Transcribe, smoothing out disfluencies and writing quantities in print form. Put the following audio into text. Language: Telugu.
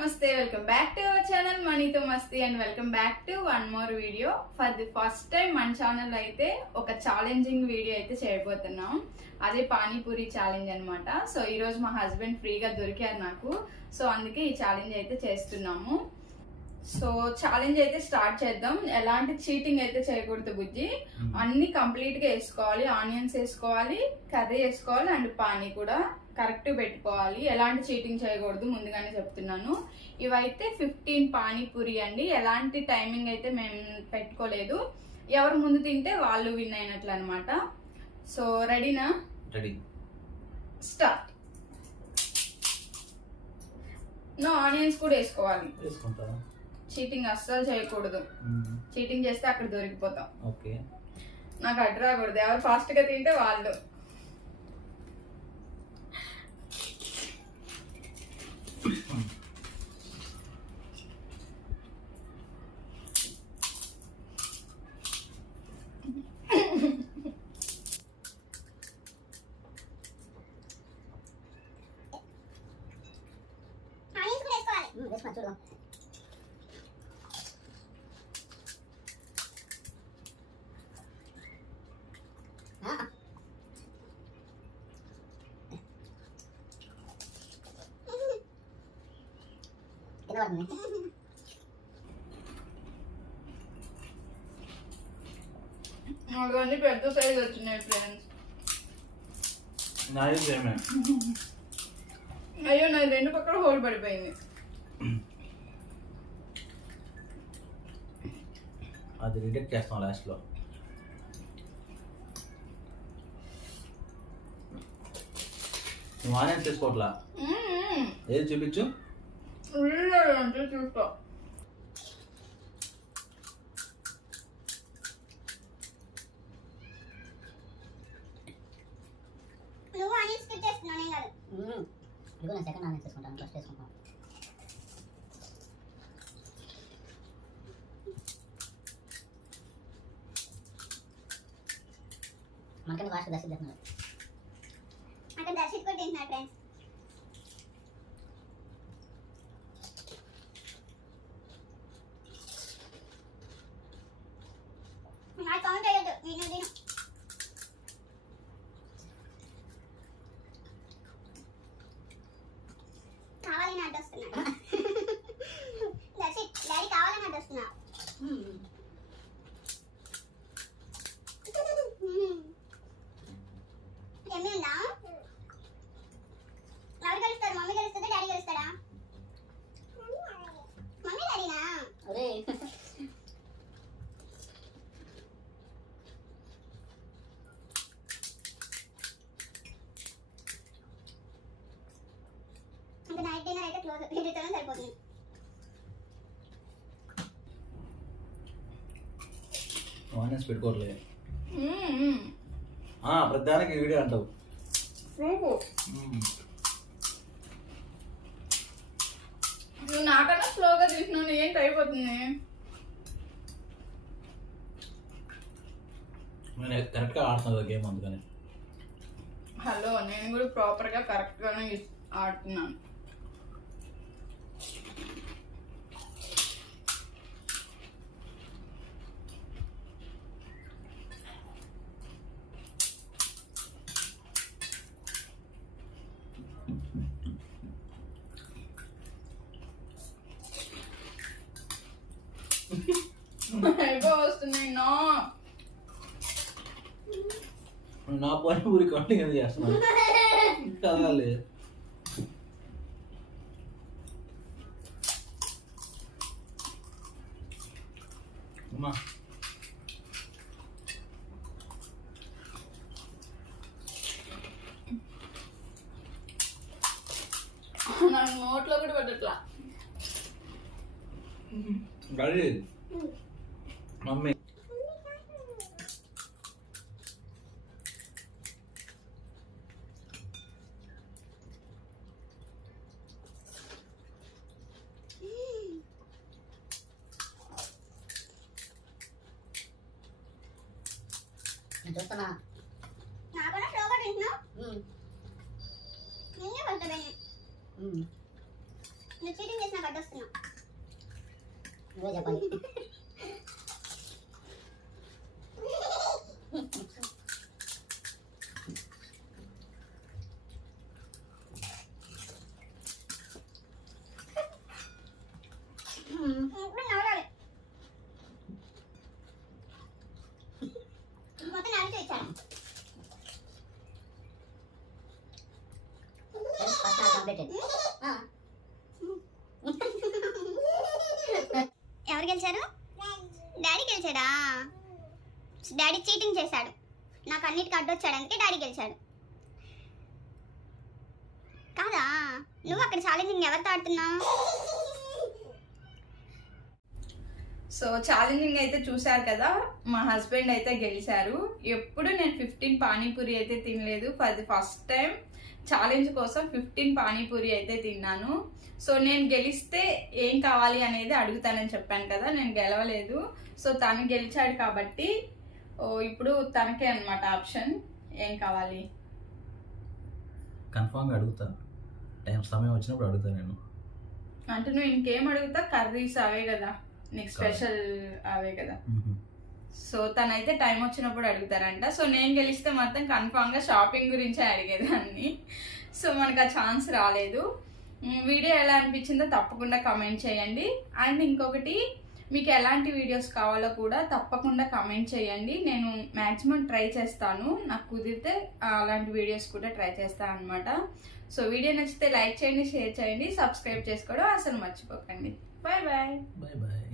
Namaste, welcome back to our channel Manito Masti and welcome back to one more video. For the first time మన ఛానల్ అయితే ఒక ఛాలెంజింగ్ వీడియో అయితే చేయబోతున్నాం. అదే పానీపూరి ఛాలెంజ్ అన్నమాట. సో ఈ రోజు మా హస్బెండ్ ఫ్రీగా దొరికారు నాకు. సో అందుకే ఈ ఛాలెంజ్ అయితే చేస్తున్నాము. సో ఛాలెంజ్ అయితే స్టార్ట్ చేద్దాం. ఎలాంటి చీటింగ్ అయితే చేయకూడదు బుజ్జి. అన్ని కంప్లీట్ గా వేసుకోవాలి. ఆనియన్స్ వేసుకోవాలి, కర్రీ వేసుకోవాలి అండ్ పానీ కూడా కరెక్ట్ పెట్టుకోవాలి. ఎలాంటి చీటింగ్ చేయకూడదు ముందుగానే చెప్తున్నాను. ఇవైతే 15 పానీపూరి అండి. ఎలాంటి టైమింగ్ అయితే మేము పెట్టుకోలేదు. ఎవరు ముందు తింటే వాళ్ళు విన్ అయినట్లు అనమాట. సో రెడీనా? రెడీ. స్టార్ట్. నో ఆనియన్స్ కూడా వేసుకోవాలి. వేసుకుంటారా? చీటింగ్ అస్సలు చేయకూడదు. చీటింగ్ చేస్తే అక్కడ దొరికిపోతాం. ఓకే. నాకు అడ్డు రాకూడదు. ఎవరు ఫాస్ట్ గా తింటే వాళ్ళు. అవన్నీ పెద్ద సైజ్ వచ్చినాయి ఫ్రెండ్స్. అయ్యో నా రెండు పక్కన హోల్ పడిపోయింది. అది రిటెక్ట్ చేస్తాం లాస్ట్ లో. నువ్వు ఆనియన్స్ తీసుకోవట్లా? ఏది చూపించు. చూస్తా. నువ్వు ఆనియన్స్ స్కిప్ చేస్తున్నానే కాదు. ఇదిగో నేను సెకండ్ ఆనియన్స్ తీసుకుంటాను. ఫస్ట్ వేసుకుంటాను. మనకని వాష్ దర్శిత్ చేస్తున్నారు. అక్కడ దర్శిత్ కూడా తింటున్నారు ఫ్రెండ్స్. నా కౌంట్ అయ్యదు. నేను తిను. కావాలని అడ్డొస్తున్నా. దర్శిత్ డాడీ కావాలని అడ్డొస్తున్నా. ఏమి ఉందా? ఎవరు గెలుస్తారు? మమ్మీ గెలుస్తుందా డాడీ గెలుస్తాడా? మమ్మీ డాడీనా? అరే ఇంకా నైట్ డిన్నర్ అయితే క్లోజ్. ఇంటితోనే సరిపోతుంది. ఆనియన్స్ పెట్టుకోవట్లేదు. ప్రతిదానికి వీడియో అంటావు. నువ్వు నాకన్నా స్లోగా తీసినావు. ఏంటి అయిపోతుంది? నేను కరెక్ట్గా ఆడుతున్నా గేమ్ అందుకని. హలో, నేను కూడా ప్రాపర్గా కరెక్ట్గానే ఆడుతున్నాను. అయిపో వస్తున్నాయి. నా పానీపూరి కంటిన్యూ చేస్తున్నాను. కదలాలి. అమ్మా నాకు నోట్లో కూడా పట్టట్లా. డాడీ మమ్మీ చూస్తున్నా. నాకన్నా స్లోగా తింటున్నావు. నిన్నే పడుతుంది. నువ్వు చీటింగ్ చేసినా కట్టొస్తున్నా నువ్వే చెప్పాలి ఇప్పుడు నవ్వాలి మొత్తం నవ్వుతూ ఇచ్చాను ఎవరు గెలిచారు డాడీ గెలిచాడా డాడీ చీటింగ్ చేశాడు నాకు అన్నిటికీ అడ్డొచ్చాడు అందుకే డాడీ గెలిచాడు కాదా నువ్వు అక్కడ ఛాలెంజింగ్ ఎవరితో ఆడుతున్నావు సో ఛాలెంజింగ్ అయితే చూశారు కదా, మా హస్బెండ్ అయితే గెలిచారు. ఎప్పుడు నేను 15 పానీపూరి అయితే తినలేదు. For the first time challenge కోసం 15 పానీపూరి అయితే తిన్నాను. సో నేను గెలిస్తే ఏం కావాలి అనేది అడుగుతానని చెప్పాను కదా, నేను గెలవలేదు. సో తను గెలిచాడు కాబట్టి ఇప్పుడు తనకే అన్నమాట ఆప్షన్. ఏం కావాలి కన్ఫామ్గా అడుగుతా, సమయం వచ్చినప్పుడు అడుగుతా నేను. అంటే నువ్వు ఇంకేం అడుగుతా? కర్రీస్ అవే కదా నీకు స్పెషల్, అవే కదా. సో తనైతే టైం వచ్చినప్పుడు అడుగుతారంట. సో నేను గెలిస్తే మాత్రం కన్ఫామ్గా షాపింగ్ గురించే అడిగేదాన్ని. సో మనకు ఆ ఛాన్స్ రాలేదు. వీడియో ఎలా అనిపించిందో తప్పకుండా కమెంట్ చేయండి. అండ్ ఇంకొకటి, మీకు ఎలాంటి వీడియోస్ కావాలో కూడా తప్పకుండా కమెంట్ చేయండి. నేను మ్యాక్సిమం ట్రై చేస్తాను, నాకు కుదిరితే అలాంటి వీడియోస్ కూడా ట్రై చేస్తాను అనమాట. సో వీడియో నచ్చితే లైక్ చేయండి, షేర్ చేయండి, సబ్స్క్రైబ్ చేసుకోవడం అసలు మర్చిపోకండి. Bye bye. Bye bye.